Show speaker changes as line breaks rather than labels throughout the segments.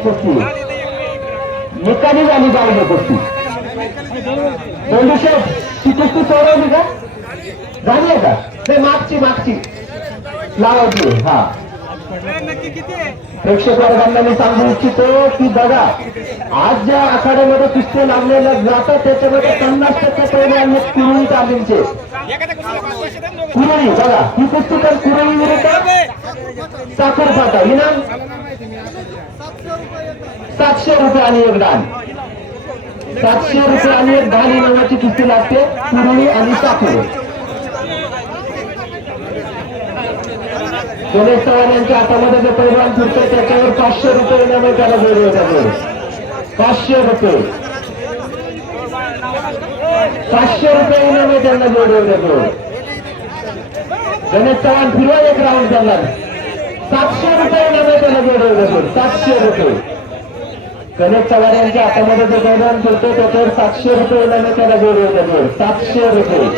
कुस्ती निकाली झाली पाहिजे कुस्ती शेठ ती कुस्ती सोडवली का? झाली आहे का? ते मागची मागची. लावायची हा. नक्की किती प्रेक्षक वर्गांना मी सांगू इच्छितो की बघा आज ज्या आखाड्यामध्ये कुस्ती लावलेल्या जातात त्याच्यामध्ये पन्नास टक्के पहिले आहेत कुरुळी तालीमचे कुरळी बघा ही कुस्ती तर कुरळी विरुद्ध साखर फाटा इनाम सातशे रुपये आणि एक दान. सातशे रुपये आणि एक दान इनामाची कुस्ती लागते कुरळी आणि साखर. गणेश चव्हाण यांच्या हातामध्ये जो पैलवान फिरतोय त्याच्यावर पाचशे रुपये इनाम आहे त्याला जोड होतात पाचशे रुपये पाचशे रुपये इनाम आहे त्यांना जोड होतात गणेश चव्हाण फिरवा एक राऊंड त्यांना सातशे रुपये इनाम आहे त्याला जोड होतात सातशे रुपये गणेश चव्हाण यांच्या हातामध्ये जो पैलवान फिरतोय त्याच्यावर सातशे रुपये इनाम आहे त्याला जोड होतात सातशे रुपये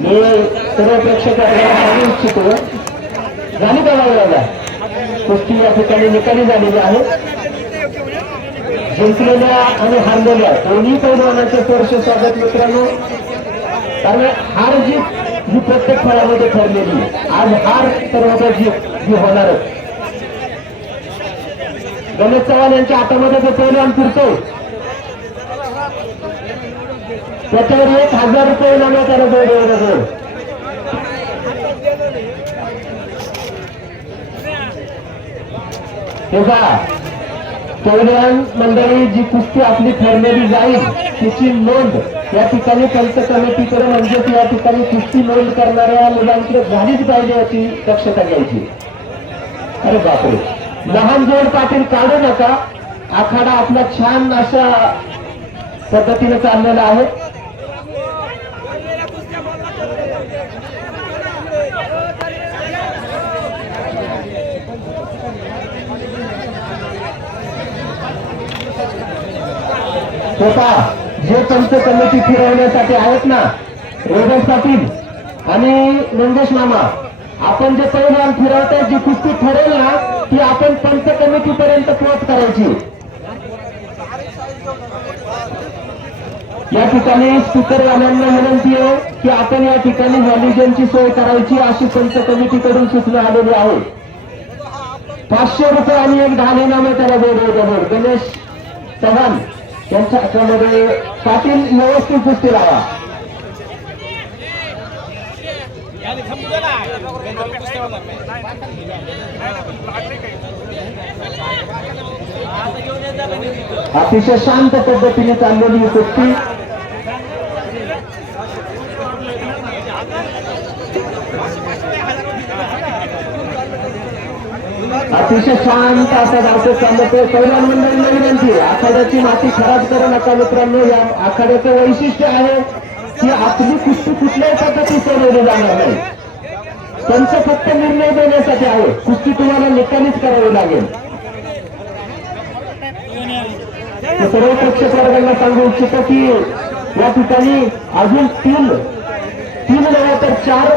मी सर्व प्रेक्षक सांगू इच्छितो. झाली का बाबा कुस्ती या ठिकाणी निकाली झालेली आहे. जिंकलेल्या आणि हारलेल्या दोन्ही पैलवानाचे स्पर्श स्वागत मित्रांनो. कारण हार जीत ही प्रत्येक फळामध्ये ठरलेली आज हार तर होतं जीत ही होणारच. गणेश चव्हाण यांच्या हातामध्ये जो पैलवान फिरतो त्याच्यावर एक हजार रुपये इनाम आहे त्याला तेव्हा कल्याण मंडळी जी कुस्ती आपली ठरलेली जाईल तिची नोंद या ठिकाणी पंच कमिटीकडे म्हणजेच या ठिकाणी कुस्ती नोंद करणाऱ्या मुलांकडे झालीच पाहिजे याची दक्षता घ्यायची. अरे बापरे. लहान जोड पाटील काढू नका. आखाडा आपला छान अशा पद्धतीने चाललेला आहे. स्वतः जे पंच कमिटी फिरवण्यासाठी आहेत ना? रोगस पाटील आणि नंदेश मामा. आपण जे पैलवान फिरवतोय जी कुस्ती ठरेल ना ती आपण पंच कमिटी पर्यंत पोहोच करायची. या ठिकाणी स्पीकरवाल्यांना विनंती आहे की आपण या ठिकाणी व्हॅलिजनची सोय करायची अशी पंच कमिटीकडून सूचना आलेली आहे. पाचशे रुपये आणि एक दहा नामे त्याला जोड गणेश चव्हाण त्यांच्या हातामध्ये पाटील व्यवस्थित कुस्ती लावा. अतिशय शांत पद्धतीने चाललेली कुस्ती. अतिशय शांत असा गावतो चाललं ते पहिल्यान मंडळींना विनंती आखाड्याची माती खराब करू नका मित्रांनो. या आखाड्याचं वैशिष्ट्य आहे की आपली कुस्ती कुठल्याही पद्धती सोडवली जाणार नाही. त्यांचं फक्त निर्णय देण्यासाठी आहे. कुस्ती तुम्हाला निकालीच करावी लागेल. सर्व प्रेक्षक वर्गांना सांगू इच्छितो की या ठिकाणी अजून तीन तीन नव्हे तर चार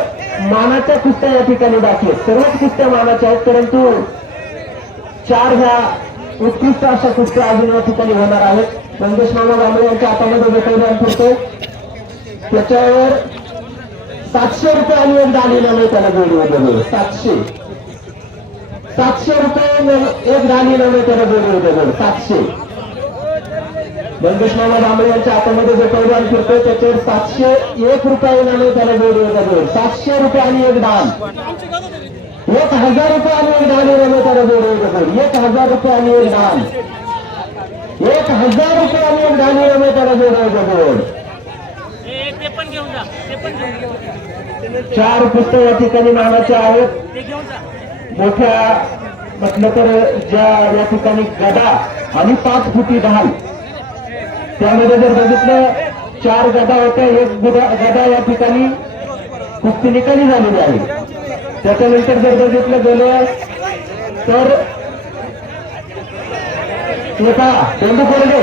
मानाच्या कुस्त्या या ठिकाणी दाखल सर्वच कुस्त्या मानाच्या आहेत परंतु चार ह्या उत्कृष्ट अशा कुस्त्या अजून या ठिकाणी होणार आहेत. मंगेश मामा गांबळे यांच्या हातामध्ये जो पैलवान त्याच्यावर सातशे रुपये आणि एक दान त्याला जोडी सातशे. सातशे रुपये एक दान इनाम आहे त्याला जोडी वगैरे. सातशे. मंगेश मामा दांबळे यांच्या हातामध्ये जो पैलवान फिरतो त्याच्यावर सातशे एक रुपये नाणे त्याला जोडी वगैरे. सातशे रुपये आणि एक दान. एक हजार रुपये आणि एक दान इनाम त्याला जोडी वगैरे एक हजार रुपये आणि एक दान. एक हजार रुपये आणि एक दान इनाम आहे त्याला चार पुस्तक या ठिकाणी मानाचे आहेत. मोठ्या म्हटलं तर ज्या या ठिकाणी गदा आणि पाच फुटी ढाल. त्यामध्ये जर बघितलं चार गदा होत्या. एक गुदा- गदा या ठिकाणी कुस्ती निकाली झालेली आहे. त्याच्यानंतर जर बघितलं गेलं तर हे पहा बेंडू कोरडे.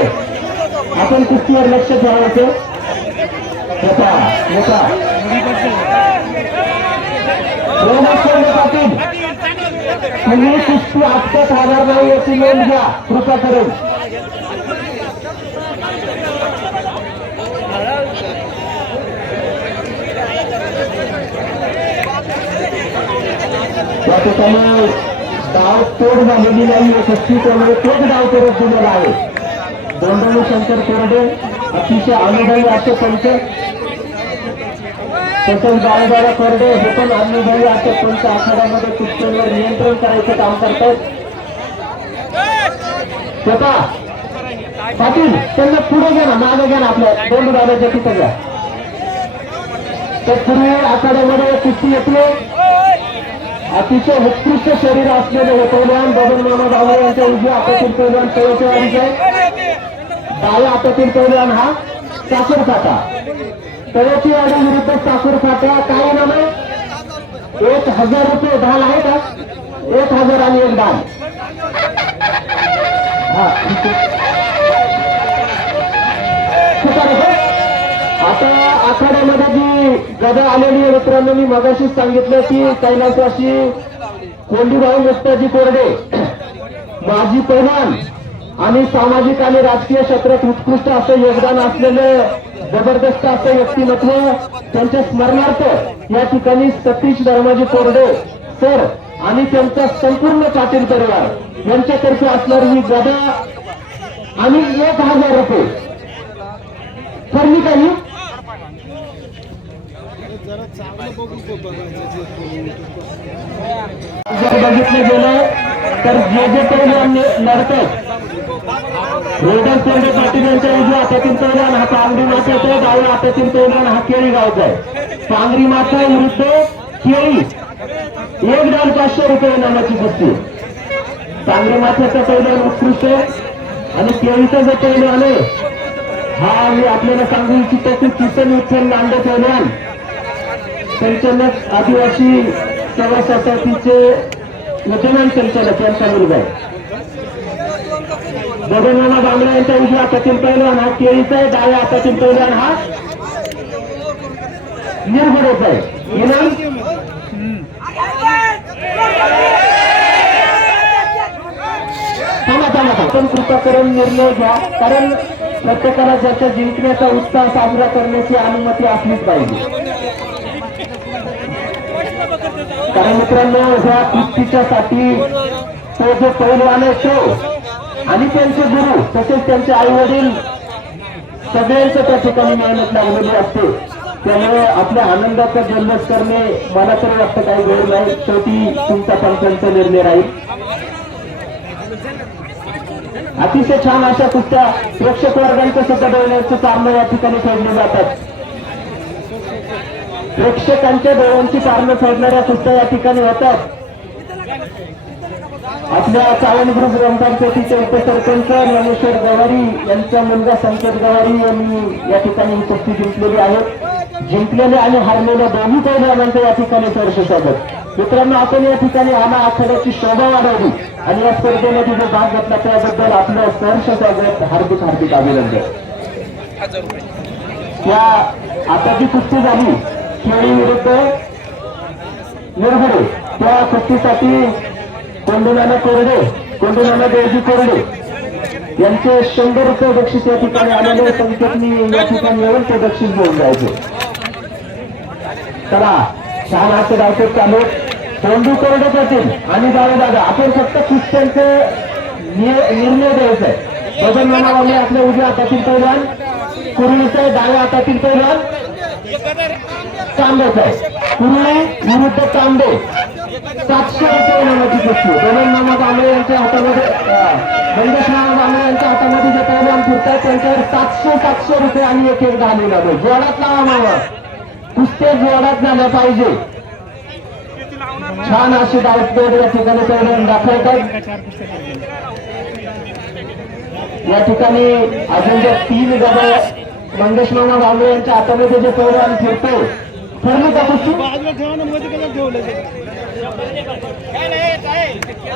आपण कुस्तीवर लक्ष ठेवायचं हे पहा हे पाटील तुम्ही कुस्ती कुस्ती आटकत नाही याची नोंद घ्या कृपा करून. या ठिकाणी डाव तोड झालेली नाही कुस्ती त्यामुळे तोच डाव करत दिलेला आहे. दोंडोली शंकर कोरडे अतिशय अनुभवी असे पंच. तसंच बाळबाळा कोरडे हे पण अनुभवी असे पंच आखाड्यामध्ये कुस्त्यांवर नियंत्रण करायचं काम करतात स्वतः पाटील त्यांना पुढे घ्या ना मागे घ्या ना आपल्या दोन दादाच्या तिथं घ्या. तर पूर्वी आखाड्यामध्ये कुस्ती येते अतिशय उत्कृष्ट शरीर असलेले हे पैलवान बबन मामा दादा यांच्या उजव्या हातातील पैलवान तळेवाडीचे आहे डाव्या हातातील पैलवान हा सासूर फाटा. तळ्याची वाडी विरुद्ध सासूर फाटा. काय नाम आहे? एक हजार रुपये ढाल आहे का? एक हजार आणि एक डाल हा. आता गदा आलेली मित्रांनो मी मगाशीच सांगितलं की कैलासवाशी कोंडीभाऊ मुक्ताजी कोरडे माजी प्रधान आणि सामाजिक आणि राजकीय क्षेत्रात उत्कृष्ट असं योगदान असलेलं जबरदस्त असं व्यक्तिमत्व त्यांच्या स्मरणार्थ या ठिकाणी सतीश धर्माजी कोरडे सर आणि त्यांचा संपूर्ण पाटील परिवार यांच्यातर्फे असणारी ही गदा आणि एक हजार रुपये. ठरली काही जर बघितलं गेलं तर जे जे पैलवान लढतात रोडन पेंडे पाटील यांच्या उजव्या हातातील पैलवान हा पांगरी माता येतो डाव्या हातातील पैलवान हा केळी गावचा आहे. पांगरी माता विरुद्ध केळी. एक डाल पाचशे रुपये नामाची कुस्ती. पांगरी माथ्याचा पैलवान उत्कृष्ट आहे. आणि केळीचा जो पैलवान आहे हा मी आपल्याला सांगू इच्छितो की किसन विठ्ठल लांडे पैलवान संचालक आदिवासी सेवा सोसायटीचे विद्यमान संचालक यांचा मुलगा आहे. बबननाना बांगडे यांच्या उजव्या हातातील पैलवान हा केळीचा आहे डाव्या हातातील पैलवान हा निर्गुडेचा आहे. इनाम थांबा थांबा थांबा. कृपा करून निर्णय घ्या कारण प्रत्येकाला ज्याच्या जिंकण्याचा उत्साह साजरा करण्याची अनुमती असलीच पाहिजे. कारण मित्रांनो ह्या कुस्तीच्यासाठी तो जो पैलवान आहे तो आणि त्यांचे गुरु तसेच त्यांचे आई वडील सगळ्यांचं त्या ठिकाणी मेहनत लागलेली असते. त्यामुळे आपल्या आनंदाचा जल्लोष करणे मला तरी वाटतं काही गरज नाही. शेवटी तुमचा पंचांचा निर्णय राहील. अतिशय छान अशा कुस्त्या प्रेक्षक वर्गांचं सुद्धा डोळ्याचं कारणं या ठिकाणी ठेवले जातात. प्रेक्षकांच्या डोळ्यांची कारणं सोडणाऱ्या सुद्धा या ठिकाणी होतात. आपल्या चावण ग्रुप ग्रामपंचायतीचे उपसरपंच ज्ञानेश्वर गवारी यांचा मुलगा संकेत गवारी यांनी या ठिकाणी ही कुस्ती जिंकलेली आहे. जिंकलेल्या आणि हारलेल्या दोन्ही पैलवानांचं या ठिकाणी सहर्ष मित्रांनो आपण या ठिकाणी आम्हा आखाड्याची शोभा वाढवली आणि या स्पर्धेमध्ये जो भाग घेतला त्याबद्दल आपलं सहर्ष स्वागत हार्दिक हार्दिक अभिनंदन. या आता जी कुस्ती झाली खेळी विरुद्ध निर्भरे त्या कुस्तीसाठी कोंडुनाना कोरडे कोंडुनाना देवजी कोरडे यांचे शंभर रुपये बक्षीस या ठिकाणी आलेले संकेतनी या ठिकाणी येऊन ते बक्षीस घेऊन जायचे. चला छान असं डावतो चालू. कोंडू कोरडे जातील. आणि जावे दादा आपण फक्त कुस्त्यांचे निर्णय द्यायचा आहे बदल मनावाले आपल्या उजव्या हातातील पैलवान कुरुणीचे डाव्या हातातील पैलवान तांबेच आहे कुरुळे विरुद्ध तांबे. सातशे रुपये नामाची कुस्ती बदल मामा कांबळे यांच्या हातामध्ये बंदेश कांबळे यांच्या हातामध्ये जे पैलवान फिरतात त्यांच्यावर सातशे सातशे रुपये आणि एक एक घालून लागेल जोडात लावा मामा. कुस्त्या जोडात झाल्या पाहिजे. छान अशी डायरेक्ट या ठिकाणी पैलवान दाखवतात या ठिकाणी अजून ज्या तीन गदा मंगेश मामा बांबळे यांच्या हातामध्ये जे पैलवान फिरतो ठरली का
ठेवलं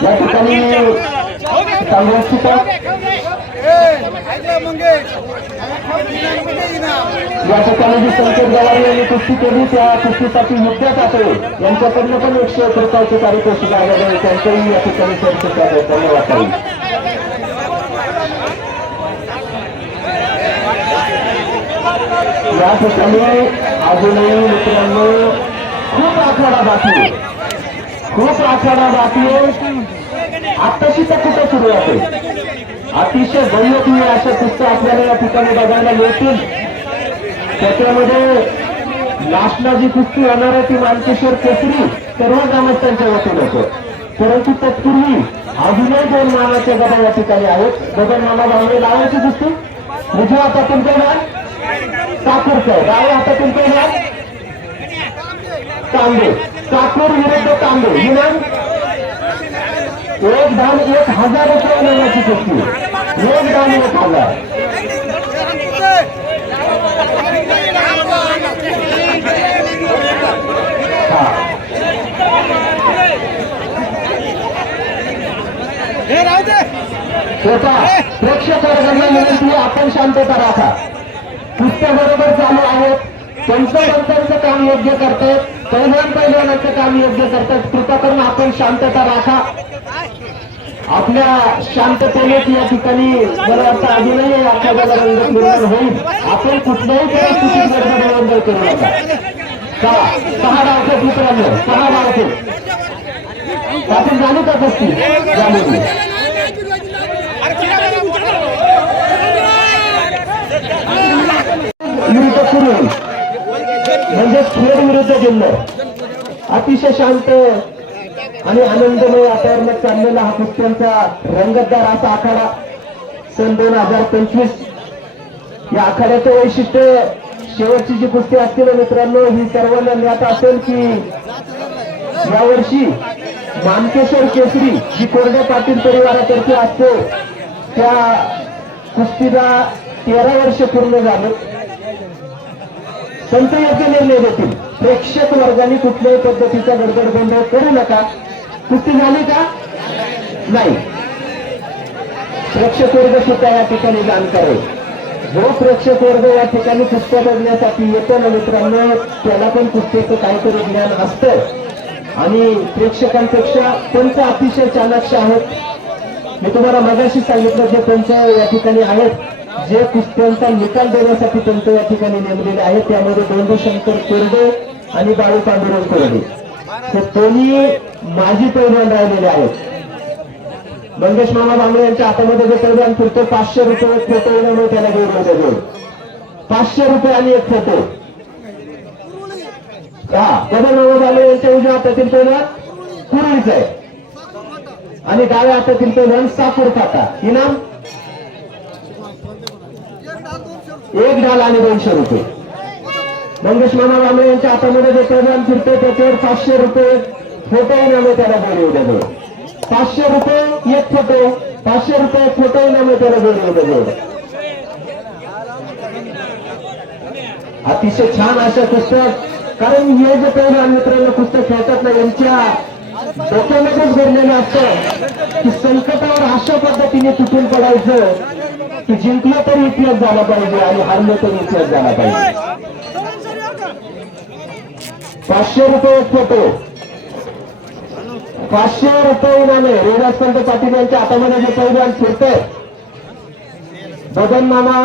या ठिकाणी या ठिकाणी जी संकेत गवारी यांनी कुस्ती केली त्या कुस्तीसाठी विद्या पातळी यांच्याकडनं पण एकशे एक रुपयाची पारितोषिक आलेलं आहे. त्यांचंही या ठिकाणी धन्यवाद. या ठिकाणी अजूनही मित्रांनो खूप आखाडा बाकी आहे. खूप आखाडा बाकी आहे. आत्ताशी तर कुठं सुरू आहे अतिशय गैयकीय अशा कुस्त्या आपल्याला या ठिकाणी बघायला मिळतील. त्याच्यामध्ये लास्टला जी कुस्ती होणार आहे ती मानकेश्वर केसरी सर्व ग्रामस्थांच्या वतीनं होतं. परंतु तत्पूर्वी अजूनही दोन नावाच्या गदा या ठिकाणी आहेत. बदल मामा बांगडे लावायची कुस्ती. मुझे आता तुमच्या पेणार साखरचं डाव्या हातातून पेणार तांबे साखर विरुद्ध तांबे विमान एक धान एक हजार रुपये मिळण्याची कुस्ती एक धान एक हजार हा
हे राहू दे
स्वतः प्रेक्षक वर्गांना विनंती आहे, आपण शांतता राखा कुस्त्या बरोबर चालू आहेत. त्यांचं काम योग्य करतायत पहिल्यान पहिल्यानाचं काम योग्य करतात. कृपा करून आपण शांतता राखा. आपल्या शांततेनेच या ठिकाणी मला वाटतं अजूनही आपल्याला रंग निर्माण होईल. आपण कुठल्याही परिस्थितीत गडबड करू नका. सहा सहा डावखेत मित्रांनो सहा डावखेत आपण झाली का कुस्ती झाली विरुद्ध कुरुल म्हणजे खेड विरुद्ध जिल्हा अतिशय शांत आणि आनंदमय वातावरणात चाललेला हा कुस्त्यांचा रंगतदार असा आखाडा. सन दोन हजार पंचवीस. या आखाड्याचं वैशिष्ट्य शेवटची जी कुस्ती असते ना मित्रांनो ही सर्वांना ज्ञात असेल की यावर्षी मानकेश्वर केसरी जी कोरडे पाटील परिवारातर्फे असते. त्या कुस्तीला तेरा वर्ष पूर्ण झालं. संत योग्य निर्णय देतील. प्रेक्षक वर्गाने कुठल्याही पद्धतीचा गडबड गोंधळ करू नका. कुस्ती झाली का? नाही. प्रेक्षक वर्ग सुद्धा या ठिकाणी जाणकार आहे जो प्रेक्षक वर्ग या ठिकाणी कुस्त्या बघण्यासाठी येतो ना मित्रांनो त्याला पण कुस्तीचं काहीतरी ज्ञान असतं. आणि प्रेक्षकांपेक्षा पंच अतिशय चाणक्य आहेत. मी तुम्हाला मगाशी सांगितलं जे पंच या ठिकाणी आहेत जे कुस्त्यांचा निकाल देण्यासाठी त्यांचं या ठिकाणी नेमलेले आहेत त्यामध्ये दोंडू शंकर कोरडे आणि बाळू पांडुरंग कोरडे हे दोन्ही माजी पैलवान राहिलेले आहेत. मंगेश मामा बांगडे यांच्या हातामध्ये जे पैलवान फिरतो पाचशे रुपये फोटो येण्यामुळे त्याला गौरव देतो पाचशे रुपये आणि एक फोटो हा कदम मामा बांगडे यांच्या उजव्या हातातील पैलवान कुरुळीच आहे. आणि डाव्या हातातील पैलवान सापूर फाटा इनाम एक डाल आणि दोनशे रुपये. मंगेश मामा लांबे यांच्या हातामध्ये जे पैलवान फिरते त्याच्यावर पाचशे रुपये फोटो इनामे त्याला बोलवू देतो. पाचशे रुपये एक फोटो पाचशे रुपये एक फोटो इनामे त्याला बोलवू देतो. अतिशय छान अशा पुस्तक कारण हे जे पैलवान मित्रांनो पुस्तक खेळतात ना यांच्या डोक्यामध्येच घडलेलं असतं की संकटावर अशा पद्धतीने तुटून पडायचं की जिंकलं तरी इतिहास झाला पाहिजे आणि हरलं तरी इतिहास झाला पाहिजे. पाचशे रुपये एक फोटो पाचशे रुपये इनामे. रेणासपंत पाटील यांच्या हातामध्ये जे पैलवान फिरतंय. बदन मामा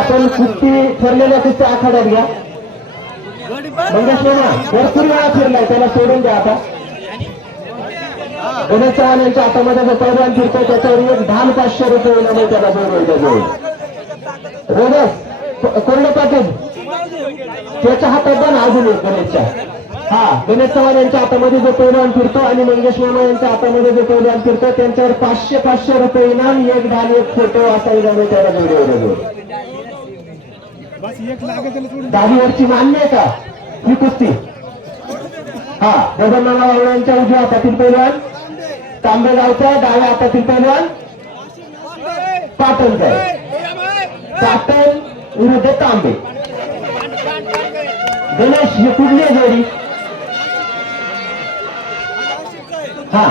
आपण कुस्ती ठरलेल्या कुस्ती आखाड्यात घ्या. मंगेश मामा भरपूर वेळा फिरलाय त्याला सोडून द्या आता. गणेश चव्हाण यांच्या हातामध्ये जो पैलवान फिरतोय त्याच्यावर एक धान पाचशे रुपये इनामे त्याला जोड द्या जोड रेणस कोल्हे पाटील त्याच्या हातात द्या अजून एक गणेशच्या. हा गणेश चव्हाण यांच्या हातामध्ये जो पैलवान फिरतो आणि मंगेश मामा यांच्या हातामध्ये जो पैलवान फिरतो त्यांच्यावर पाचशे पाचशे रुपये इनाम एक धान एक फोटो असा इनाम त्याला बोलवलं दहावीवरची मान्य आहे का? ही कुस्ती. हा गगनमामा यांच्या उजव्या हातातील पैलवान तांबेगावचा डाव्या हातातील पैलवान पाटणचा पाटण विरुद्ध तांबे. गणेश ही कुठली जोडी? हा.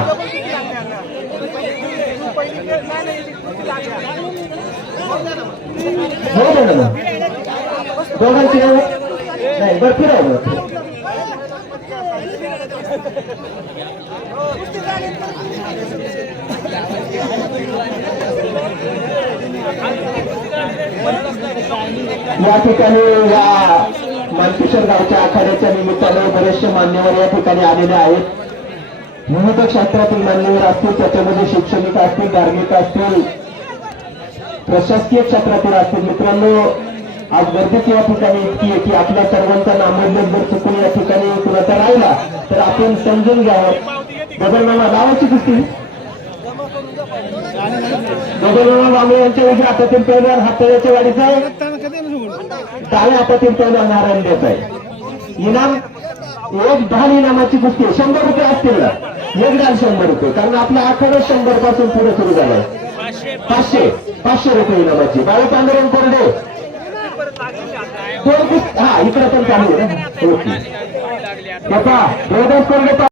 हो ना दोघांची नाव? नाही बरं फिरावं या ठिकाणी या मानकिशोर गावच्या आखाड्याच्या निमित्ताने बरेचसे मान्यवर या ठिकाणी आलेले आहेत. विविध क्षेत्रातील मान्यवर असतील त्याच्यामध्ये शैक्षणिक असतील धार्मिक असतील प्रशासकीय क्षेत्रातील असतील. मित्रांनो आज गर्दीच या ठिकाणी इतकी आहे की आपल्या सर्वांचा नामोल्लेख जर चुकून या ठिकाणी कुणाचा राहिला तर आपण समजून घ्यावं. बदलनामा लावायची कुस्ती बदलनामा बांबे यांच्या उजव्या हातातील पैलवान हाताळ्याच्या वाढीचा आहे
त्यांना कधी येणं सोडून
डाव्या हातातील पैलवान नारायण देत आहे इनाम एक दहा इनामाची कुस्ती आहे. शंभर रुपये असतील ना? एक डाल शंभर रुपये. कारण आपला आखाडा शंभरपासून पुढे सुरू झालाय.
पाचशे
पाचशे रुपये इनामाची. बाळा पांडुरंग कोरडे. हा इकडे पण चालू आहे. ना ओके. बापा, देवदास कोरडे